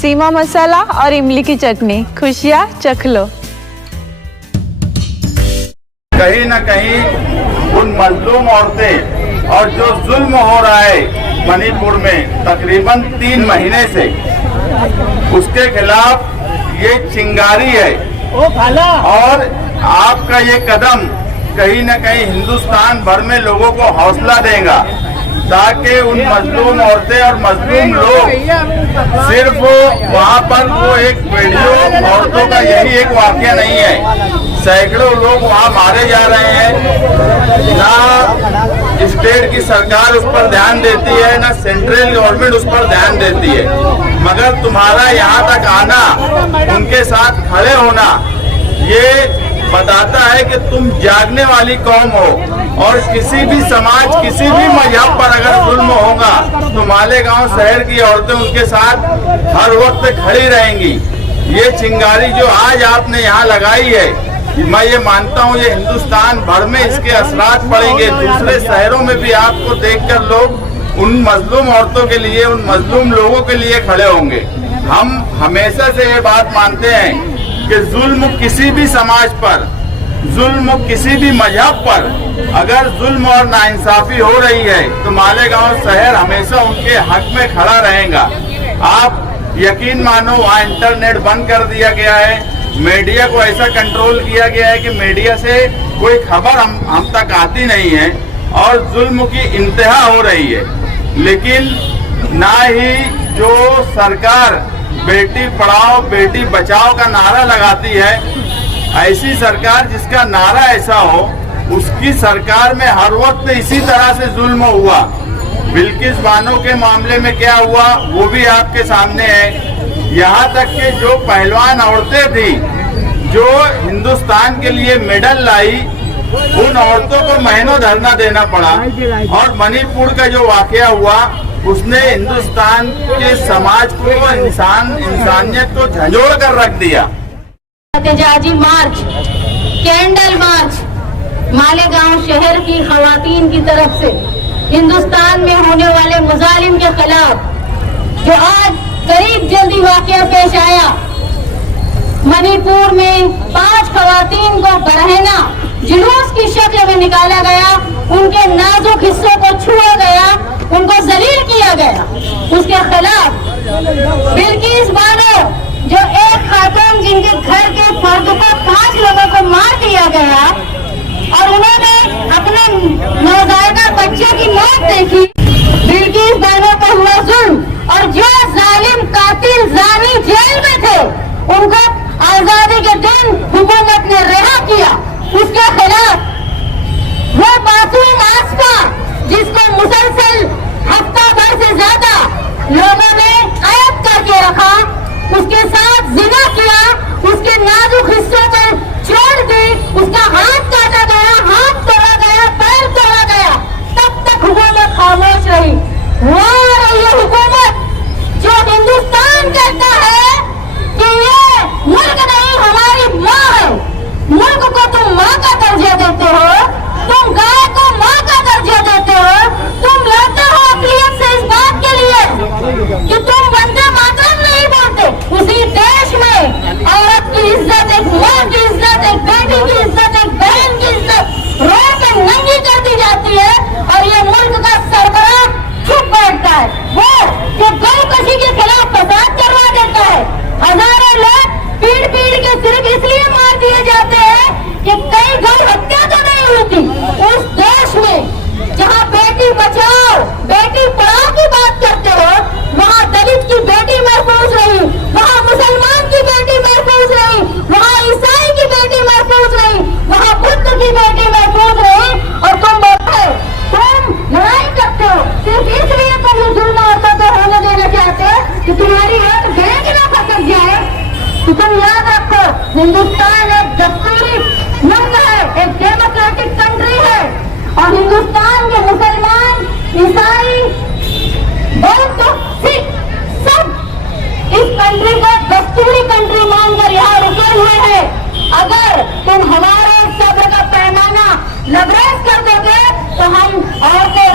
सीमा मसाला और इमली की चटनी, खुशियाँ चख लो। कहीं न कहीं उन मजलूम औरतें और जो जुल्म हो रहा है मणिपुर में तकरीबन 3 महीने से, उसके खिलाफ ये चिंगारी है। और आपका ये कदम कहीं न कहीं हिंदुस्तान भर में लोगों को हौसला देगा, ताकि उन मजलूम औरतें और मजलूम लोग, सिर्फ वहाँ पर वो एक वीडियो औरतों का यही एक वाकया नहीं है, सैकड़ों लोग वहाँ मारे जा रहे हैं। ना स्टेट की सरकार उस पर ध्यान देती है, ना सेंट्रल गवर्नमेंट उस पर ध्यान देती है, मगर तुम्हारा यहाँ तक आना, उनके साथ खड़े होना, ये बताता है कि तुम जागने वाली कौम हो। और किसी भी समाज, किसी भी मजहब पर अगर जुल्म होगा तो मालेगांव शहर की औरतें उनके साथ हर वक्त खड़ी रहेंगी। ये चिंगारी जो आज आपने यहाँ लगाई है, मैं ये मानता हूँ ये हिंदुस्तान भर में इसके असरात पड़ेंगे। दूसरे शहरों में भी आपको देखकर लोग उन मजलूम औरतों के लिए, उन मजलूम लोगों के लिए खड़े होंगे। हम हमेशा से ये बात मानते हैं कि जुल्म किसी भी समाज पर, जुल्म किसी भी मजहब पर अगर जुल्म और नाइंसाफी हो रही है तो मालेगांव शहर हमेशा उनके हक में खड़ा रहेगा। आप यकीन मानो, वहाँ इंटरनेट बंद कर दिया गया है, मीडिया को ऐसा कंट्रोल किया गया है कि मीडिया से कोई खबर हम तक आती नहीं है और जुल्म की इंतहा हो रही है। लेकिन ना ही जो सरकार बेटी पढ़ाओ बेटी बचाओ का नारा लगाती है, ऐसी सरकार जिसका नारा ऐसा हो, उसकी सरकार में हर वक्त इसी तरह से जुल्म हुआ। बिल्किस बानो के मामले में क्या हुआ वो भी आपके सामने है। यहाँ तक कि जो पहलवान औरतें थी जो हिंदुस्तान के लिए मेडल लाई, उन औरतों को महीनों धरना देना पड़ा। और मणिपुर का जो वाकया हुआ, उसने हिंदुस्तान के समाज को, इंसानियत को झंझोड़ कर रख दिया। एहतजाजी मार्च, कैंडल मार्च मालेगांव शहर की खवातीन की तरफ से हिंदुस्तान में होने वाले मुजालिम के खिलाफ, जो आज करीब जल्दी वाकया पेश आया। मणिपुर में 5 खवातीन को बरहना जुलूस की शक्ल में निकाला गया, उनके नाजुक हिस्सों को छुआ गया, उनको जलील किया गया। उसके खिलाफ बिल्किस बानो, जो एक खातून जिनके घर के फर्द पर 5 लोगों को मार दिया गया और उन्होंने अपने नवजायदा बच्चे की मौत देखी, बिल्किस बानो का हुआ जुल्म और जो जालिम कातिल जानी जेल में थे उनको आजादी के दिन हुकूमत ने रिहा किया। उसके खिलाफ वो मासूम आसमा, जिसको मुसलसल हफ्ता भर से ज्यादा लोगों ने कैद करके रखा, उसके साथ जिना किया, उसके नाजुक हिस्सों पर छोड़ दी, उसका हाथ काटा गया, हाथ तोड़ा गया, पैर तोड़ा गया, तब तक हुकूमत खामोश रही। वो रही है हुकूमत जो हिंदुस्तान कहता है कि ये मुल्क नहीं हमारी माँ है। मुल्क को तुम माँ का दर्जा देते हो, तुम गाय को माँ का दर्जा देते हो, तुम लड़ते हो अक़लियत से इस बात के लिए कि तुम वंदे मातरम नहीं बोलते। उसी देश में औरत की इज्जत, एक माँ की इज्जत, एक बेटी की इज्जत, एक बहन की इज्जत रोड पर नंगी कर दी जाती है और ये मुल्क का सरबराह चुप बैठता है। वो जो गौ कशी के खिलाफ फसाद करवा देता है, हजारों लोग पीट के सिर्फ इसलिए मार दिए जाते हैं कि कई गौ हत्या तो नहीं हुई थी। उस देश में जहाँ बेटी बचाओ बेटी पढ़ाओ की बात करते हो, वहाँ दलित की बेटी महफूज रही, वहाँ मुसलमान की बेटी महफूज रही, वहाँ ईसाई की बेटी महफूज रही, वहाँ बुद्ध की बेटी महफूज रही, और तुम बोलते हो तुम लड़ाई करते हो सिर्फ इसलिए तुम जुल्म औरतों को होने देना चाहते हो कि तुम्हारी एक बैंक ना फंस जाए। तो तुम याद रखो, हिंदुस्तान एक दस्तूरी मुल्क है, एक डेमोक्रेटिक कंट्री है, और हिंदुस्तान के मुसलमान, ईसाई, बौद्ध, सिख सब इस कंट्री को दस्तूरी कंट्री मानकर यहाँ रुके हुए हैं। अगर तुम हमारे सब्र का पैमाना लबरेज कर दोगे तो हम औरतें